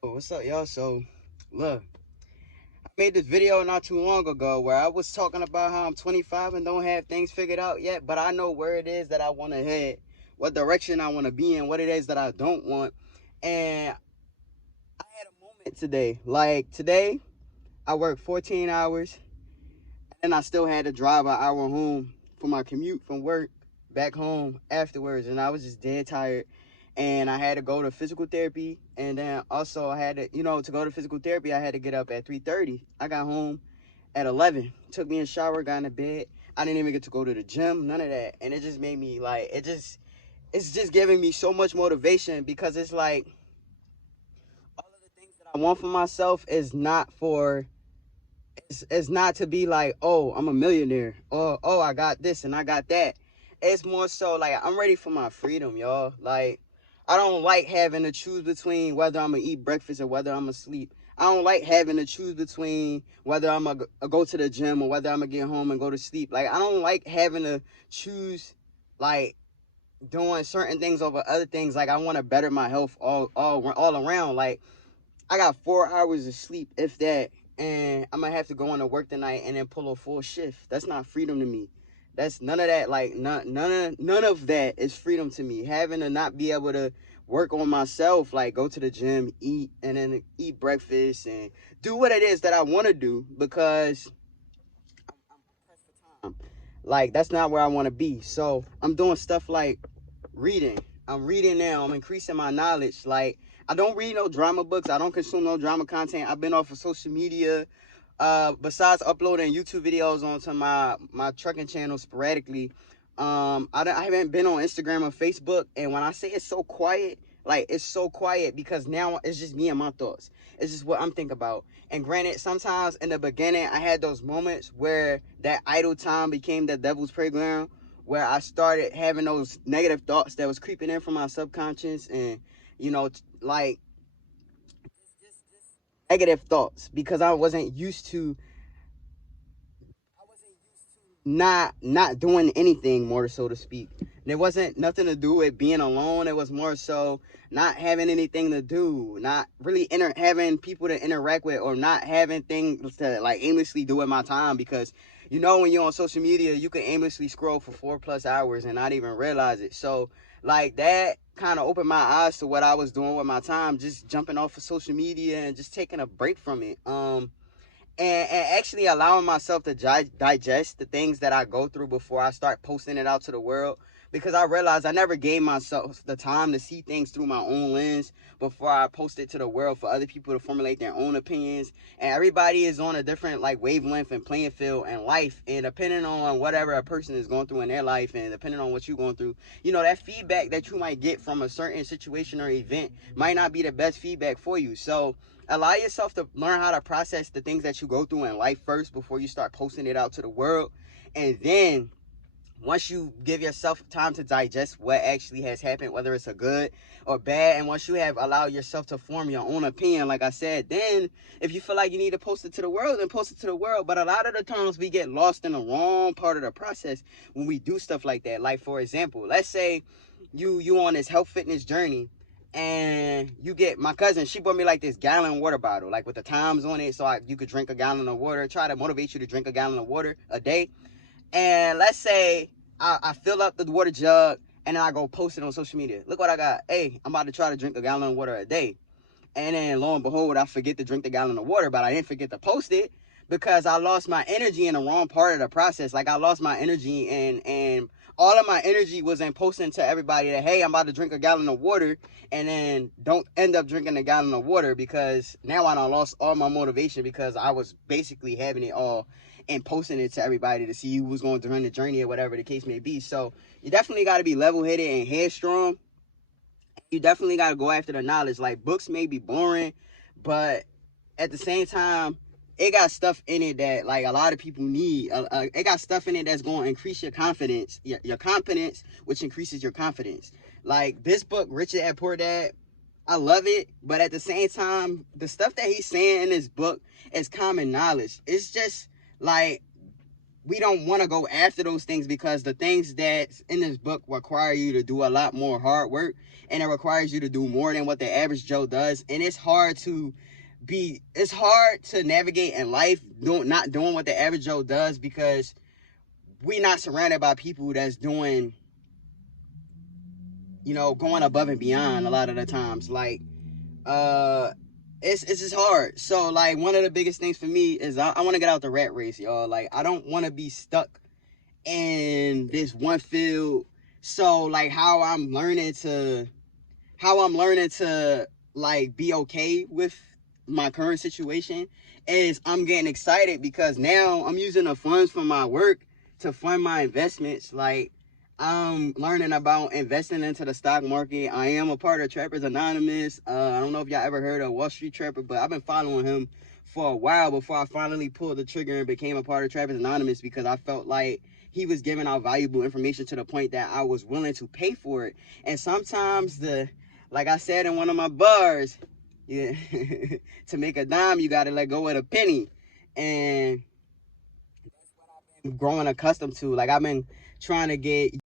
What's up, y'all? So, look, I made this video not too long ago where I was talking about how I'm 25 and don't have things figured out yet, but I know where it is that I want to head, what direction I want to be in, what it is that I don't want. And I had a moment today. Like, today, I worked 14 hours and I still had to drive an hour home for my commute from work back home afterwards. And I was just dead tired. And I had to go to physical therapy. And then also I had to, to go to physical therapy, I had to get up at 3:30. I got home at 11. Took me a shower, got into bed. I didn't even get to go to the gym, none of that. And it just made me like, it's just giving me so much motivation because it's like all of the things that I want for myself is not for it's not to be like, oh, I'm a millionaire, or oh, I got this and I got that. It's more so like I'm ready for my freedom, y'all. Like, I don't like having to choose between whether I'm gonna eat breakfast or whether I'm gonna sleep. I don't like having to choose between whether I'm gonna go to the gym or whether I'm gonna get home and go to sleep. Like, I don't like having to choose, like, doing certain things over other things. Like, I want to better my health all around. Like, I got 4 hours of sleep, if that, and I'm gonna have to go into work tonight and then pull a full shift. That's not freedom to me. That's none of that. Like, none of that is freedom to me. Having to not be able to work on myself, like go to the gym, eat, and then eat breakfast and do what it is that I want to do because I'm pressed for time. Like, that's not where I want to be. So I'm doing stuff like reading. I'm reading now. I'm increasing my knowledge. Like, I don't read no drama books. I don't consume no drama content. I've been off of social media. Besides uploading YouTube videos onto my trucking channel sporadically, I haven't been on Instagram or Facebook. And when I say it's so quiet, like, it's so quiet because now it's just me and my thoughts. It's just what I'm thinking about. And granted, sometimes in the beginning, I had those moments where that idle time became the devil's playground, where I started having those negative thoughts that was creeping in from my subconscious, and like negative thoughts because I wasn't used to not doing anything, more so to speak. And it wasn't nothing to do with being alone. It was more so not having anything to do, not really having people to interact with, or not having things to like aimlessly do with my time. Because when you're on social media, you can aimlessly scroll for 4+ hours and not even realize it. So like that kind of opened my eyes to what I was doing with my time, just jumping off of social media and just taking a break from it. And actually allowing myself to digest the things that I go through before I start posting it out to the world. Because I realized I never gave myself the time to see things through my own lens before I post it to the world for other people to formulate their own opinions. And everybody is on a different like wavelength and playing field in life. And depending on whatever a person is going through in their life, and depending on what you're going through, that feedback that you might get from a certain situation or event might not be the best feedback for you. So allow yourself to learn how to process the things that you go through in life first before you start posting it out to the world. And then once you give yourself time to digest what actually has happened, whether it's a good or bad, and once you have allowed yourself to form your own opinion, like I said, then if you feel like you need to post it to the world, then post it to the world. But a lot of the times we get lost in the wrong part of the process when we do stuff like that. Like, for example, let's say you on this health fitness journey, and you get my cousin, she bought me like this gallon water bottle, like with the times on it, so you could drink a gallon of water, try to motivate you to drink a gallon of water a day. And let's say I fill up the water jug and then I go post it on social media. Look what I got. Hey, I'm about to try to drink a gallon of water a day. And then lo and behold, I forget to drink the gallon of water, but I didn't forget to post it because I lost my energy in the wrong part of the process. Like, I lost my energy, and all of my energy was in posting to everybody that, hey, I'm about to drink a gallon of water, and then don't end up drinking a gallon of water because now I done lost all my motivation because I was basically having it all and posting it to everybody to see who was going to run the journey or whatever the case may be. So you definitely got to be level-headed and headstrong. You definitely got to go after the knowledge. Like, books may be boring, but at the same time, it got stuff in it that like a lot of people need. It got stuff in it that's going to increase your confidence, your confidence, which increases your confidence. Like this book, Rich Dad Poor Dad, I love it, but at the same time, the stuff that he's saying in this book is common knowledge. It's just like we don't want to go after those things because the things that's in this book require you to do a lot more hard work, and it requires you to do more than what the average Joe does. And it's hard to navigate in life not doing what the average Joe does, because we not surrounded by people that's doing, going above and beyond a lot of the times. Like, it's just hard. So like one of the biggest things for me is I want to get out the rat race, y'all. Like, I don't want to be stuck in this one field. So like how I'm learning to like be okay with my current situation is I'm getting excited because now I'm using the funds from my work to fund my investments. Like, I'm learning about investing into the stock market. I am a part of Trappers Anonymous. I don't know if y'all ever heard of Wall Street Trapper, but I've been following him for a while before I finally pulled the trigger and became a part of Trappers Anonymous, because I felt like he was giving out valuable information to the point that I was willing to pay for it. And sometimes like I said in one of my bars, yeah, to make a dime, you got to let go of a penny. And growing accustomed to, like, I've been trying to get